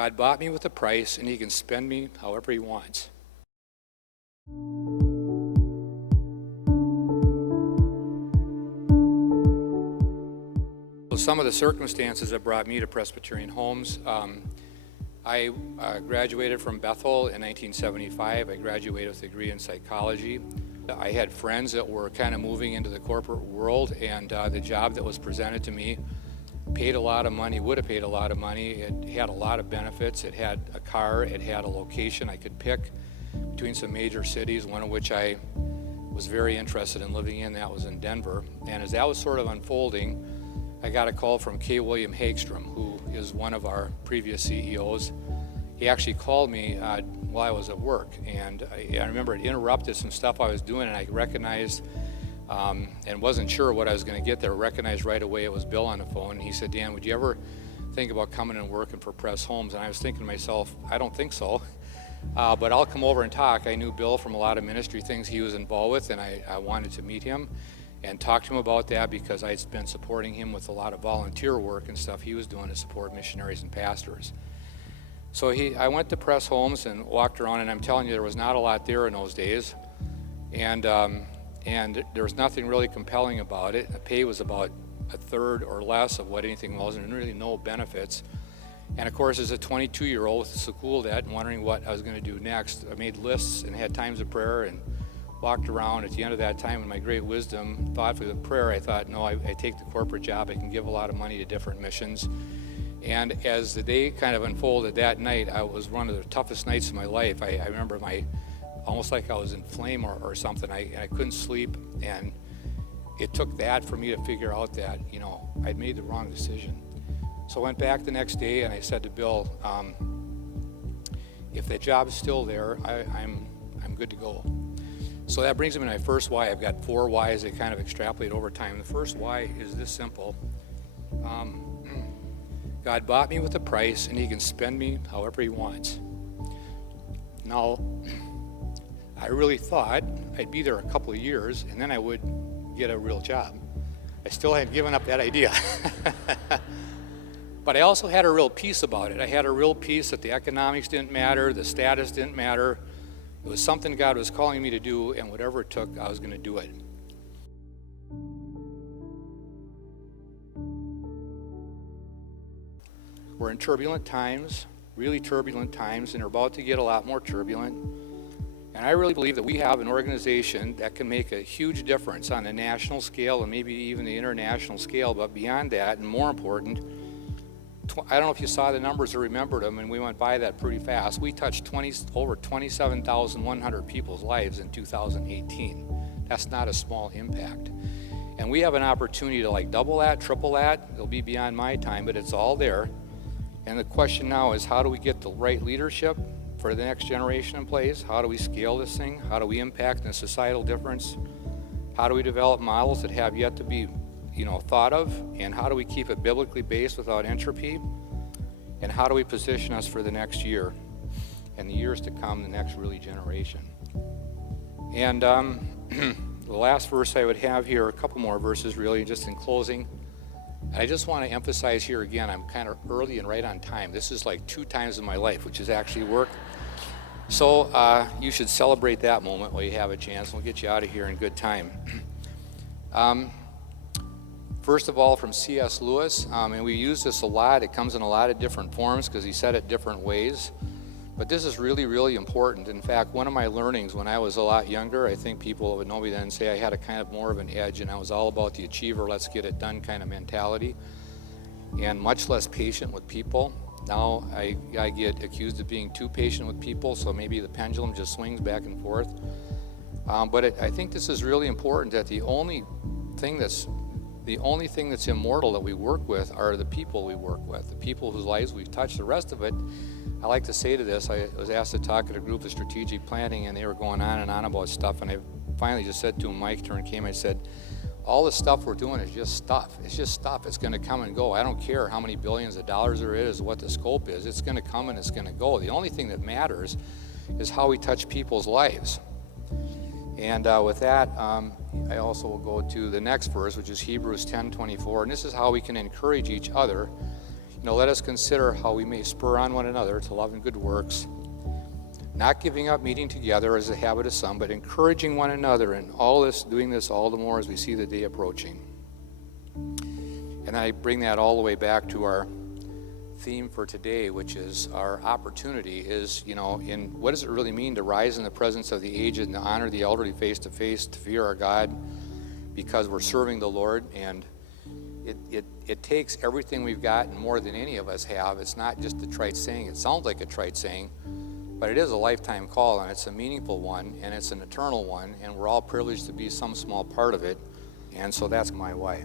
God bought me with a price, and he can spend me however he wants. So some of the circumstances that brought me to Presbyterian Homes, I graduated from Bethel in 1975. I graduated with a degree in psychology. I had friends that were kind of moving into the corporate world, and the job that was presented to me paid a lot of money, would have paid a lot of money. It had a lot of benefits. It had a car, it had a location I could pick between some major cities, one of which I was very interested in living in. That was in Denver. And as that was sort of unfolding, I got a call from K. William Hagstrom, who is one of our previous CEOs. He actually called me while I was at work, and I remember it interrupted some stuff I was doing, and I recognized and wasn't sure what I was going to get there. Recognized right away it was Bill on the phone, and he said, "Dan, would you ever think about coming and working for Press Homes?" And I was thinking to myself, I don't think so, but I'll come over and talk. I knew Bill from a lot of ministry things he was involved with, and I wanted to meet him and talk to him about that because I'd been supporting him with a lot of volunteer work and stuff he was doing to support missionaries and pastors. So I went to Press Homes and walked around, and I'm telling you, there was not a lot there in those days, and there was nothing really compelling about it. The pay was about a third or less of what anything was, and really no benefits. And of course, as a 22-year-old with school debt and wondering what I was going to do next, I made lists and had times of prayer and walked around. At the end of that time, in my great wisdom, thoughtfully with prayer, I thought, no, I take the corporate job. I can give a lot of money to different missions. And as the day kind of unfolded that night, it was one of the toughest nights of my life. I remember almost like I was in flame or something. I couldn't sleep, and it took that for me to figure out that, I'd made the wrong decision. So I went back the next day and I said to Bill, if that job is still there, I'm good to go. So that brings me to my first why. I've got 4 whys that kind of extrapolate over time. The first why is this simple. God bought me with a price, and he can spend me however he wants. Now, I really thought I'd be there a couple of years, and then I would get a real job. I still hadn't given up that idea. But I also had a real peace about it. I had a real peace that the economics didn't matter, the status didn't matter. It was something God was calling me to do, and whatever it took, I was going to do it. We're in turbulent times, really turbulent times, and they're about to get a lot more turbulent. And I really believe that we have an organization that can make a huge difference on the national scale and maybe even the international scale, but beyond that, and more important, I don't know if you saw the numbers or remembered them, and we went by that pretty fast. We touched over 27,100 people's lives in 2018. That's not a small impact. And we have an opportunity to double that, triple that. It'll be beyond my time, but it's all there. And the question now is, how do we get the right leadership for the next generation in place? How do we scale this thing? How do we impact a societal difference? How do we develop models that have yet to be thought of? And how do we keep it biblically based without entropy? And how do we position us for the next year and the years to come, the next really generation? And the last verse I would have here, a couple more verses really, just in closing. I just want to emphasize here again, I'm kind of early and right on time. This is like 2 times in my life, which is actually work. So you should celebrate that moment while you have a chance. We'll get you out of here in good time. First of all, from C.S. Lewis, and we use this a lot. It comes in a lot of different forms because he said it different ways. But this is really, really important. In fact, one of my learnings when I was a lot younger, I think people would know me then and say I had a kind of more of an edge, and I was all about the achiever, let's get it done kind of mentality, and much less patient with people. Now I get accused of being too patient with people, so maybe the pendulum just swings back and forth. But I think this is really important, that the only thing that's immortal that we work with are the people we work with, the people whose lives we've touched. The rest of it, I like to say to this, I was asked to talk at a group of strategic planning, and they were going on and on about stuff, and I finally just said to them, Mike's turn came, I said, all the stuff we're doing is just stuff. It's just stuff. It's going to come and go. I don't care how many billions of dollars there is, what the scope is. It's going to come and it's going to go. The only thing that matters is how we touch people's lives. And with that, I also will go to the next verse, which is Hebrews 10:24, and this is how we can encourage each other Let us consider how we may spur on one another to love and good works, not giving up meeting together as a habit of some, but encouraging one another, and doing this all the more as we see the day approaching. And I bring that all the way back to our theme for today, which is our opportunity is, in what does it really mean to rise in the presence of the aged and to honor the elderly face to face, to fear our God, because we're serving the Lord. And it takes everything we've got and more than any of us have. It's not just a trite saying. It sounds like a trite saying, but it is a lifetime call, and it's a meaningful one, and it's an eternal one, and we're all privileged to be some small part of it. And so that's my why.